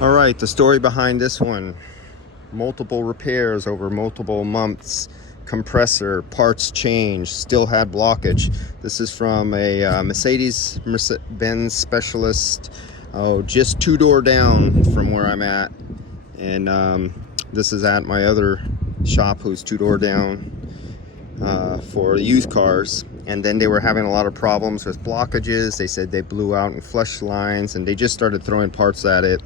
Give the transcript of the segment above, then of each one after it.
All right, the story behind this one: multiple repairs over multiple months, compressor, parts change, still had blockage. This is from a Mercedes-Benz specialist, just two door down from where I'm at. And this is at my other shop who's two door down for used cars. And then they were having a lot of problems with blockages. They said they blew out and flush lines, and they just started throwing parts at it.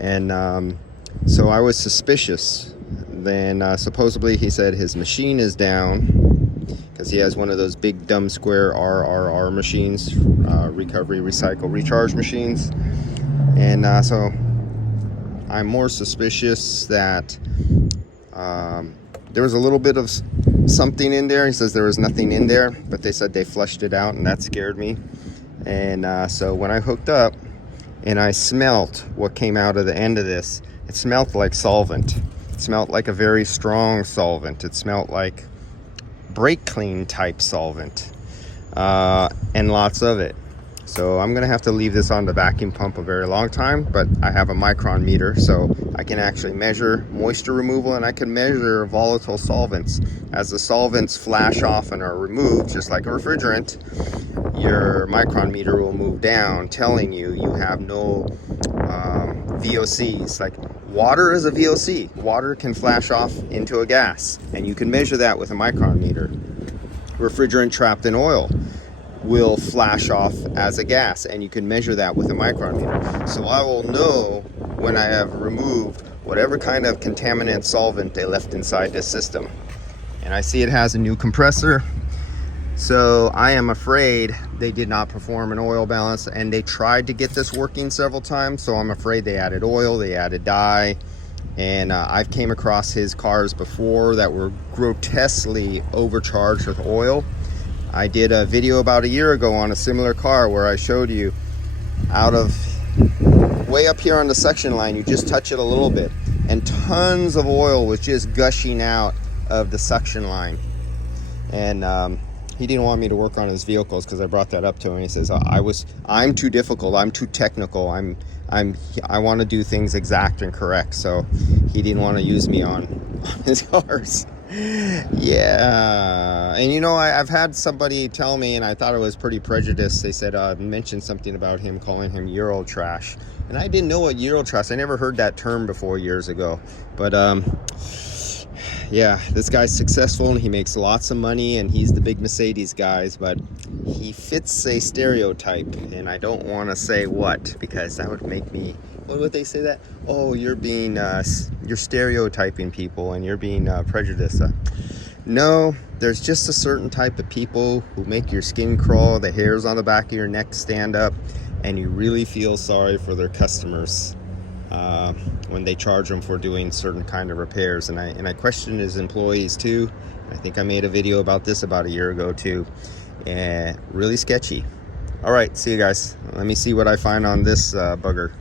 And so I was suspicious. Then supposedly he said his machine is down because he has one of those big dumb square RRR machines, recovery, recycle, recharge machines. And so I'm more suspicious that there was a little bit of something in there. He says there was nothing in there, but they said they flushed it out, and that scared me. And so when I hooked up and I smelt what came out of the end of this, it smelled like solvent. It smelled like a very strong solvent. It smelled like brake clean type solvent, and lots of it. So I'm gonna have to leave this on the vacuum pump a very long time, but I have a micron meter, so I can actually measure moisture removal, and I can measure volatile solvents. As the solvents flash off and are removed, just like a refrigerant, your micron meter will move down, telling you you have no VOCs. Like water is a VOC. Water can flash off into a gas, and you can measure that with a micron meter. Refrigerant trapped in oil will flash off as a gas, and you can measure that with a micron meter. So I will know when I have removed whatever kind of contaminant solvent they left inside this system. And I see it has a new compressor, so I am afraid they did not perform an oil balance, and they tried to get this working several times, so I'm afraid they added oil, they added dye. And I've came across his cars before that were grotesquely overcharged with oil. I did a video about a year ago on a similar car where I showed you out of way up here on the suction line, you just touch it a little bit and tons of oil was just gushing out of the suction line. And he didn't want me to work on his vehicles because I brought that up to him. He says, I'm too difficult, I'm too technical, I want to do things exact and correct. So he didn't want to use me on his cars. Yeah. And you know, I've had somebody tell me, and I thought it was pretty prejudiced. They said mentioned something about him calling him Euro trash, and I didn't know what Euro trash. I never heard that term before years ago. But yeah, this guy's successful and he makes lots of money, and he's the big Mercedes guys, but he fits a stereotype, and I don't want to say what, because that would make me, what would they say that? Oh, you're being, you're stereotyping people and you're being prejudiced. No, there's just a certain type of people who make your skin crawl, the hairs on the back of your neck stand up, and you really feel sorry for their customers when they charge them for doing certain kind of repairs. And I question his employees too. I think I made a video about this about a year ago too. And really sketchy. All right, see you guys. Let me see what I find on this bugger.